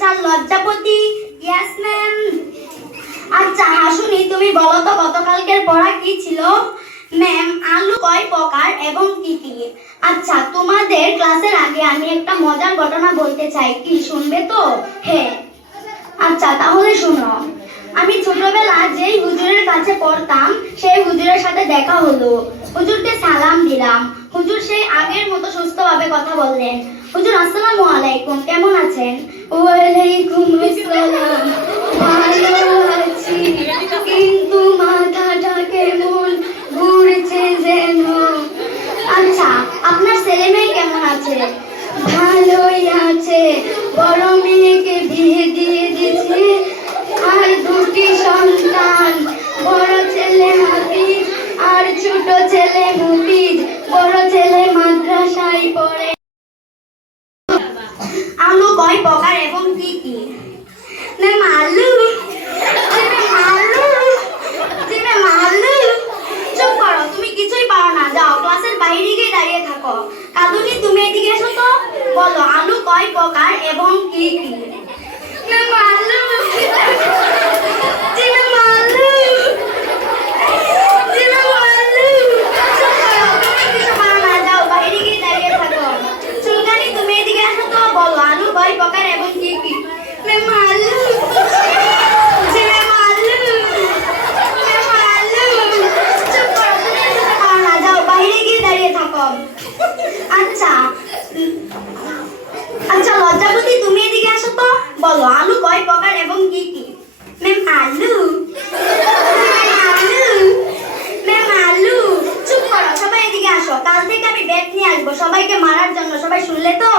চাল লজ্জাপতি। Yes ma'am. আচ্ছা হাসুনি, তুমি বলো তো গতকালকের পড়া কি ছিল? ম্যাম, আলু কয় প্রকার এবং কি কি? আচ্ছা, তোমাদের ক্লাসের আগে আমি একটা মজার ঘটনা বলতে চাই, কি শুনবে তো? হ্যাঁ। আচ্ছা তাহলে শোনো। আমি ছোটবেলা যেই হুজুরের কাছে পড়তাম সেই হুজুরের সাথে দেখা হলো। হুজুরকে সালাম দিলাম। হুজুর সেই আগের মতো সুস্থভাবে কথা বললেন। হুজুর আসসালামু আলাইকুম, কেমন আছেন? ওয়ালাইকুম আসসালাম, ভালো আছি, কিন্তু মাথাটা কেমন ঘুরছে যেন। আচ্ছা, আপনার ছেলে মেয়ে কেমন আছে? ভালোই আছে, বড় মেয়েকে বিয়ে দিয়ে দিয়েছে, আর দুটি সন্তান, বড় ছেলে হাফিজ আর ছোট ছেলে মুফিজ। বড় ছেলে মাদ্রাসায় পড়ে। আলু কয় প্রকার এবং কি কি? ম্যাম আলু, চুপ করো, তুমি কিছুই পারো না, যাও ক্লাসের বাইরে গিয়ে দাঁড়িয়ে থাকো। কাদুনি, তুমি এদিকে এসো তো, বলো আলু কয় প্রকার এবং কি কি? ম্যাম আলু, আচ্ছা লজ্জাপতি, তুমি এদিকে আসো তো, বলো আলু কয় প্রকার এবং কি কি? ম্যাম আলু, আলু। চুপ করো, সবাই এদিকে আসো, কাল থেকে আমি ব্যাট নিয়ে আসবো সবাইকে মারার জন্য, সবাই শুনলে তো?